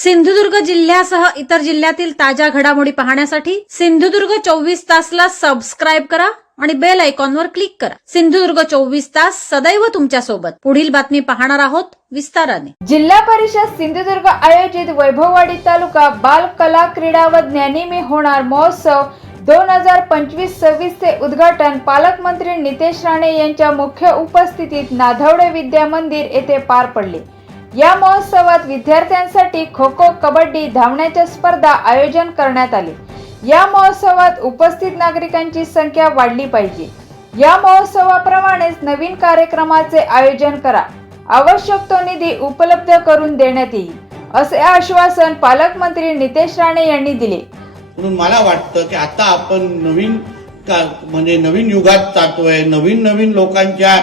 सिंधुदुर्ग जिल्ह्यासह इतर जिल्ह्यातील ताज्या घडामोडी पाहण्यासाठी सिंधुदुर्ग चोवीस तासला सबस्क्राईब करा आणि बेल आयकॉनवर क्लिक करा. सिंधुदुर्ग चोवीस तास सदैव तुमच्यासोबत पुढील बातमी पाहणार आहोत विस्ताराने. जिल्हा परिषद सिंधुदुर्ग आयोजित वैभववाडी तालुका बाल कला क्रीडा व ज्ञानिमे होणार महोत्सव दोन हजार पंचवीस सव्वीस चे उद्घाटन पालकमंत्री नितेश राणे यांच्या मुख्य उपस्थितीत नाधवडे विद्या मंदिर येथे पार पडले. या महोत्सवात विद्यार्थ्यांसाठी खो खो कबड्डी धावण्याच्या स्पर्धा आयोजन करण्यात आले. या महोत्सवात उपस्थित नागरिकांची संख्या वाढली पाहिजे. या महोत्सवाप्रमाणेच नवीन कार्यक्रमाचे आयोजन करा. आवश्यक तो निधी उपलब्ध करून देण्यात येईल असे आश्वासन पालकमंत्री नितेश राणे यांनी दिले. म्हणून मला वाटतं की आता आपण नवीन म्हणजे नवीन युगात जातोय नवीन नवीन लोकांच्या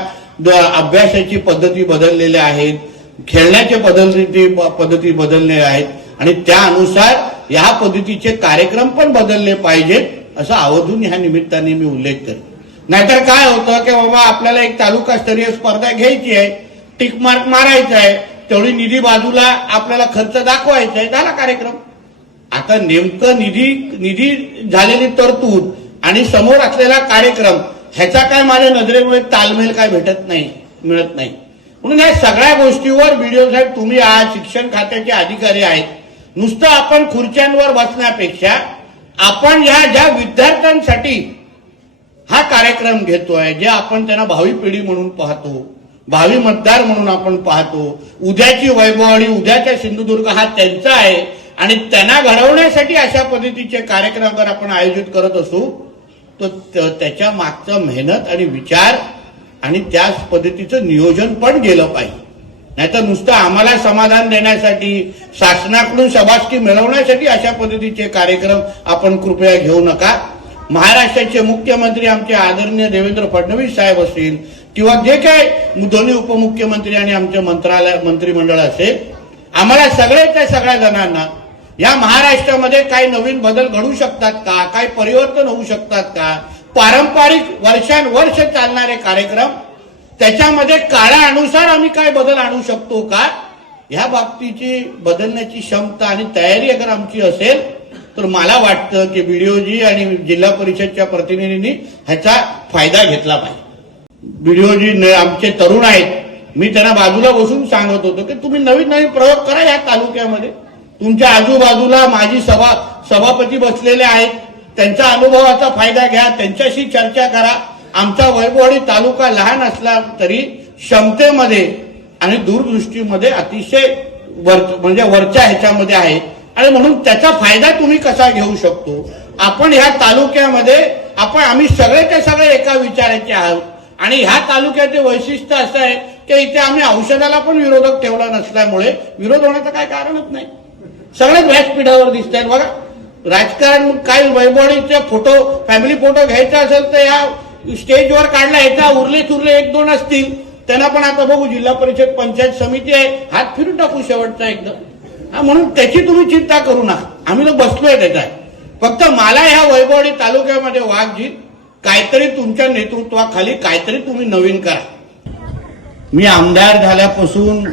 अभ्यासाची पद्धती बदललेल्या आहेत. खेळण्याचे पद्धती पद्धती बदलले आहेत. आणि त्यानुसार या पद्धतीचे कार्यक्रम पण बदलले पाहिजेत असं आवर्जून ह्या निमित्ताने मी उल्लेख करतो नाहीतर काय होतं की बाबा आपल्याला एक तालुकास्तरीय स्पर्धा घ्यायची आहे टिक मार्क मारायचा आहे तेवढी निधी बाजूला आपल्याला खर्च दाखवायचा आहे झाला कार्यक्रम. आता नेमकं निधी निधी झालेली तरतूद आणि समोर असलेला कार्यक्रम ह्याचा काय माझ्या नजरेमुळे तालमेल काय भेटत नाही मिळत नाही. म्हणून या सगळ्या गोष्टीवर व्हिडिओ साहेब तुम्ही आज शिक्षण खात्याचे अधिकारी आहेत. नुसतं आपण खुर्च्यांवर बसण्यापेक्षा आपण ह्या ज्या विद्यार्थ्यांसाठी हा कार्यक्रम घेतोय जे आपण त्यांना भावी पिढी म्हणून पाहतो भावी मतदार म्हणून आपण पाहतो उद्याची वैभव आणि उद्याचा सिंधुदुर्ग हा त्यांचा आहे आणि त्यांना घडवण्यासाठी अशा पद्धतीचे कार्यक्रम जर आपण आयोजित करत असू तर त्याच्या मागचं मेहनत आणि विचार आणि त्याच पद्धतीचं नियोजन पण गेलं पाहिजे. नाहीतर नुसतं आम्हाला समाधान देण्यासाठी शासनाकडून शबासकी मिळवण्यासाठी अशा पद्धतीचे कार्यक्रम आपण कृपया घेऊ नका. महाराष्ट्राचे मुख्यमंत्री आमचे आदरणीय देवेंद्र फडणवीस साहेब असतील किंवा जे काय दोन्ही उपमुख्यमंत्री आणि आमचे मंत्रालय मंत्रिमंडळ असेल आम्हाला सगळे त्या सगळ्या जणांना या महाराष्ट्रामध्ये काही नवीन बदल घडू शकतात का? काही परिवर्तन होऊ शकतात का? पारंपरिक वर्षानुवर्ष चालणारे कार्यक्रम त्याच्यामध्ये काळानुसार आम्ही काय बदल आणू शकतो का? ह्या बाबतीची बदलण्याची क्षमता आणि तयारी अगर आमची असेल तर मला वाटतं की बीडीओजी आणि जिल्हा परिषदच्या प्रतिनिधींनी ह्याचा फायदा घेतला पाहिजे. बीडीओजी न- आमचे तरुण आहेत मी त्यांना बाजूला बसून सांगत होतो की तुम्ही नवीन नवीन प्रयोग करा या तालुक्यामध्ये. तुमच्या आजूबाजूला माझी सभा सभापती बसलेले आहेत त्यांच्या अनुभवाचा फायदा घ्या त्यांच्याशी चर्चा करा. आमचा वैभववाडी तालुका लहान असला तरी क्षमतेमध्ये आणि दूरदृष्टीमध्ये अतिशय वर म्हणजे वरच्या ह्याच्यामध्ये आहे. आणि म्हणून त्याचा फायदा तुम्ही कसा घेऊ शकतो? आपण ह्या तालुक्यामध्ये आपण आम्ही सगळेच्या सगळे एका विचाराचे आहोत. आणि ह्या तालुक्याचे वैशिष्ट्य असं आहे की इथे आम्ही औषधाला पण विरोधक ठेवला नसल्यामुळे विरोध होण्याचं काय कारणच नाही. सगळेच व्यासपीठावर दिसत आहेत बघा राजकारण काय वैभवणीचे फोटो फॅमिली फोटो घ्यायचा असेल तर या स्टेजवर काढला याचा उरले चुरले एक दोन असतील. त्यांना पण आता बघू जिल्हा परिषद पंचायत समिती आहे. हात फिरून टाकू शेवटचा एकदम. हा म्हणून त्याची तुम्ही चिंता करू नका. आम्ही तर बसलोय त्याच्यात. फक्त मला ह्या वैभवडी तालुक्यामध्ये वाघजी काहीतरी तुमच्या नेतृत्वाखाली काहीतरी तुम्ही नवीन करा. मी आमदार झाल्यापासून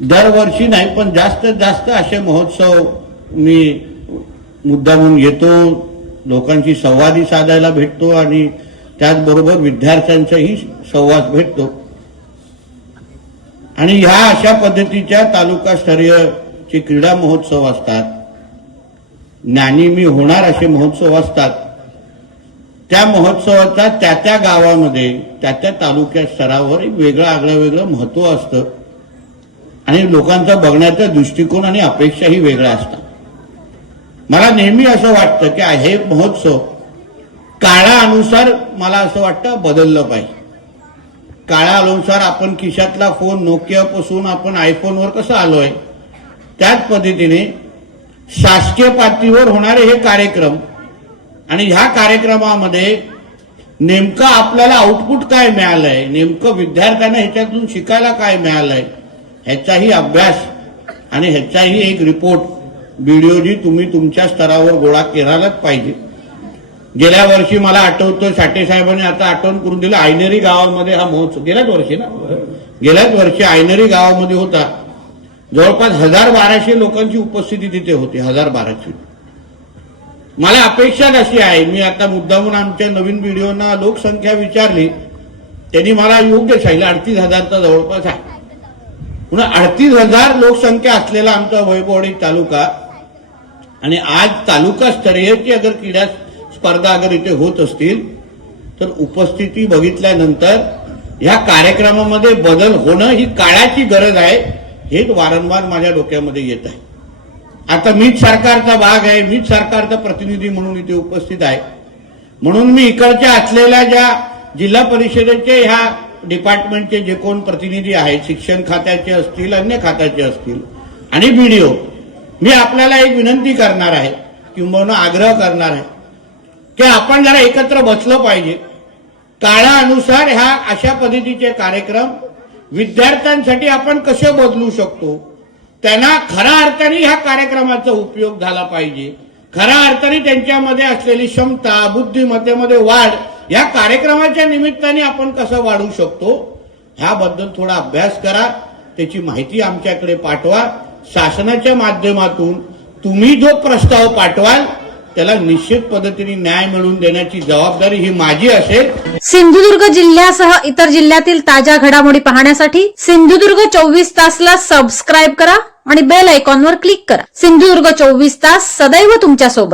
दरवर्षी नाही पण जास्तीत जास्त असे महोत्सव मी मुद्दामहून घेतो. लोकांशी संवादी साधायला भेटतो आणि त्याचबरोबर विद्यार्थ्यांचाही संवाद भेटतो. आणि ह्या अशा पद्धतीच्या तालुकास्तरीयचे क्रीडा महोत्सव असतात. ज्ञानी मी होणार असे महोत्सव असतात. त्या महोत्सवाचा त्या त्या गावामध्ये त्या त्या तालुक्या स्तरावर एक वेगळं आगळं वेगळं महत्त्व असतं. आणि लोकांचा बघण्याचा दृष्टिकोन आणि अपेक्षाही वेगळ्या असतात. मला नेहमी असं वाटतं की हे महोत्सव काळानुसार मला असं वाटतं बदललं पाहिजे. काळानुसार आपण खिशातला फोन नोकियापासून आपण आयफोनवर कसं आलोय त्याच पद्धतीने शासकीय पातळीवर होणारे हे कार्यक्रम आणि ह्या कार्यक्रमामध्ये नेमकं आपल्याला आउटपुट काय मिळालंय नेमकं विद्यार्थ्यांना ह्याच्यातून शिकायला काय मिळालंय ह्याचाही अभ्यास आणि ह्याचाही एक रिपोर्ट बीडीओजी तुम्ही तुमच्या स्तरावर गोळा केलाच पाहिजे. गेल्या वर्षी मला आठवतं साठे साहेबांनी आता आठवण करून दिलं आयनेरी गावामध्ये हा महोत्सव गेल्याच वर्षी ना? गेल्याच वर्षी आयनेरी गावामध्ये होता. जवळपास हजार बाराशे लोकांची उपस्थिती तिथे होती हजार बाराशे. मला अपेक्षा अशी आहे मी आता मुद्दामून आमच्या नवीन व्हिडिओना लोकसंख्या विचारली त्यांनी मला योग्य सांगितलं अडतीस हजारचा जवळपास आहे. म्हणून अडतीस हजार लोकसंख्या असलेला आमचा वैभववाडी तालुका आणि आज तालुका स्तरीयची अगर क्रीडा स्पर्धा अगर इथे होत असतील तर उपस्थिती बघितल्यानंतर ह्या कार्यक्रमामध्ये बदल होणं ही काळाची गरज आहे हेच वारंवार माझ्या डोक्यामध्ये येत आहे. आता मीच सरकारचा भाग आहे मीच सरकारचा प्रतिनिधी म्हणून इथे उपस्थित आहे. म्हणून मी इकडच्या असलेल्या ज्या जिल्हा परिषदेचे ह्या डिपार्टमेंटचे जे कोण प्रतिनिधी आहेत शिक्षण खात्याचे असतील अन्य खात्याचे असतील आणि बीडीओ मी आपल्याला एक विनंती करणार आहे किंबहुना आग्रह करणार आहे की आपण जरा एकत्र बसलं पाहिजे. काळानुसार ह्या अशा पद्धतीचे कार्यक्रम विद्यार्थ्यांसाठी आपण कसे बदलू शकतो? त्यांना खऱ्या अर्थाने ह्या कार्यक्रमाचा उपयोग झाला पाहिजे. खऱ्या अर्थाने त्यांच्यामध्ये असलेली क्षमता बुद्धिमत्तेमध्ये वाढ या कार्यक्रमाच्या निमित्ताने आपण कसं वाढू शकतो? ह्याबद्दल थोडा अभ्यास करा त्याची माहिती आमच्याकडे पाठवा. शासनाच्या माध्यमातून तुम्ही जो प्रस्ताव पाठवाल त्याला निश्चित पद्धतीने न्याय मिळवून देण्याची जबाबदारी ही माझी असेल. सिंधुदुर्ग जिल्ह्यासह इतर जिल्ह्यातील ताज्या घडामोडी पाहण्यासाठी सिंधुदुर्ग चोवीस तासला सबस्क्राईब करा आणि बेल आयकॉनवर क्लिक करा. सिंधुदुर्ग चोवीस तास सदैव तुमच्यासोबत